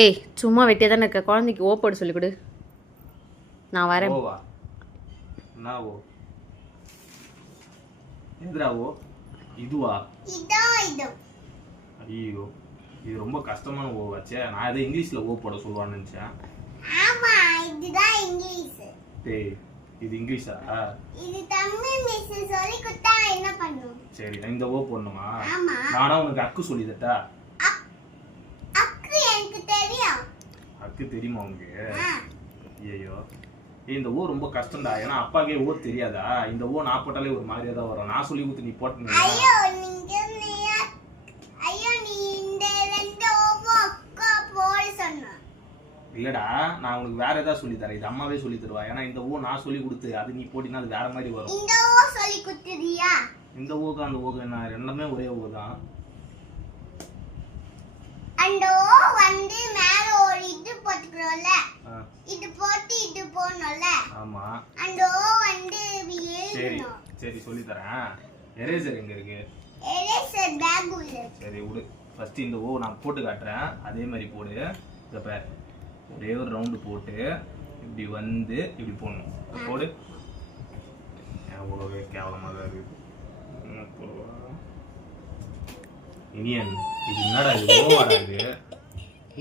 ஏய் சும்மா வெட்டியா தானே இருக்க, குழந்தைக்கு ஓ போட சொல்லி கொடு. நான் வரேன். ஓவா என்ன ஓ எதுடா ஓ இதுவா இது ஐயோ இது ரொம்ப கஷ்டமான ஓவாச்சே. நான் இதை இங்கிலீஷ்ல ஓ போட சொல்லுவான்னு நினைச்சேன். ஆமா இதுதான் இங்கிலீஷ். டேய் இது இங்கிலீஷா? இது தமிழ் மிஸ் சொல்லி கொடுத்தா என்ன பண்ணும்? சரி நான் இந்த ஓ போடணுமா? ஆமா. நானா உனக்கு அக்கு சொல்லி தட்டா? அக்கு எனக்கு தெரியும். அக்கு தெரியுமா உனக்கு? ஐயோ இந்த ஓ ரொம்ப கஷ்டம்டா. ஏன்னா அப்பாக்கே ஓ தெரியாதா? இந்த ஓ நான் போட்டாலே ஒரு மாதிரியா தான் வரும். நான் சொல்லி கொடுத்து நீ போட்டீங்க. ஐயோ நீ இந்த ரெண்டு ஓவோ அக்கா போட சொன்ன. இல்லடா நான் உனக்கு வேற ஏதாவது சொல்லி தரேன். இது அம்மாவே சொல்லி தருவா. ஏன்னா இந்த ஓ நான் சொல்லி கொடுத்து அது நீ போட்டினா அது வேற மாதிரி வரும். இந்த ஓ சொல்லி கொடுத்தியா? இந்த ஓக்கு அந்த ஓக்கு என்ன ரெண்டுமே ஒரே ஓ தான். அந்த ஓ வந்து மேல ஒரு இது போட்டுக்கறோம்ல, இது போட்டு இது போடணும்ல. ஆமா அந்த ஓ வந்து சரி சரி சொல்லி தரேன். எரேசர் எங்க இருக்கு? எரேசர் பேக் உள்ள. சரி விடு. ஃபர்ஸ்ட் இந்த ஓ நான் போட்டு காட்டுறேன். அதே மாதிரி போடு. இத பாரு. ஒரே ஒரு ரவுண்டு போட்டு இப்படி வந்து இப்படி போடணும். போடு. எவ்வளவு கேவலமாக தான் இருக்கு. இனியன் இது என்னடா இது? ஓவாடா இது?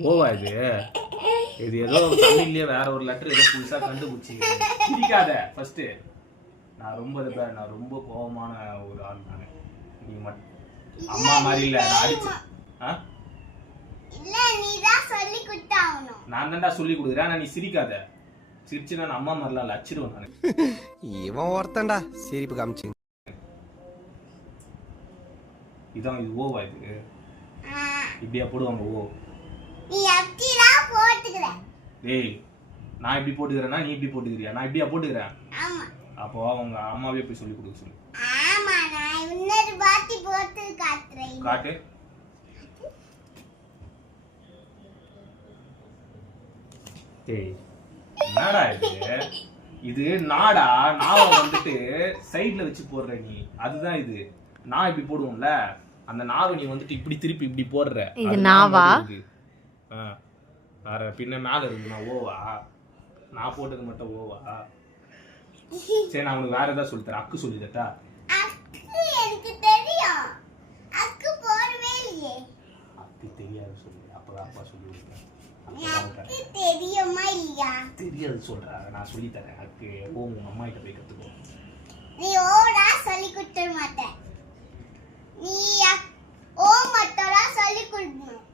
ஓவா இது? இது ஏதோ தமிழ்லயே வேற ஒரு லெட்டர் ஏதோ புதுசா கண்டுபிடிச்சி. சிரிக்காத ஃபர்ஸ்ட். நான் ரொம்ப கோபமான ஒரு ஆள் நானு. நீ மட்டும் அம்மா மாதிரி இல்ல. நான் அடிச்சேன். இல்ல நீ தான் சொல்லி கொடுத்தாவணும். நான் தான்டா சொல்லி கொடுக்குறேன். ஆனா நீ சிரிக்காத. சிரிச்சுனா நான் அம்மா மாதிரிலாம் இல்ல, அச்சிடுவேன் நானு. இவன் ஒருத்தன்டா சிரிப்பு காமிச்சு. இதான் இது ஓவா இது? இப்படியா போடுவாங்க ஓ? நீ அப்படிதான் போட்டுக்கற. டேய் நான் இப்படி போட்டுக்கறேனா நீ இப்படி போட்டுக்கறியா? நான் இப்படியா போட்டுக்கறேன்? ஆமா. அப்போ அவங்க அம்மாவே போய் சொல்லி கொடுக்க சொல்லு. ஆமா நான் இன்னொரு பாத்தி போட்டு காட்றேன். காட்டு. டேய் என்னடா இது? இது நாடா. நாவை வந்துட்டு சைடுல வச்சு போடுற நீ. அதுதான் இது. நான் இப்படி போடுவோம்ல, அந்த நாவை நீ வந்துட்டு இப்படி திருப்பி இப்படி போடுற. இது நாவா? வேற பின்ன மேல இருக்கு. நான் ஓவா? நான் போட்டது மட்டும் ஓவா? சரி நான் உனக்கு வேற ஏதாவது சொல்லி தரேன். அக்கு சொல்லி தட்டா? அக்கு எனக்கு தெரியும். அக்கு போடவே இல்லையே. அக்கு தெரியாது சொல்லு. அப்பதான் அப்பா சொல்லி கொடுத்தேன். அக்கு தெரியுமா இல்லையா? தெரியாது சொல்றா. நான் சொல்லி தரேன். அக்கு ஓ உங்க அம்மா கிட்ட போய் கத்துக்கோ. நீ ஓடா சொல்லி கொடுத்த மாட்டே. நீ ஓ மட்டும் சொல்லி கொடுக்கணும்.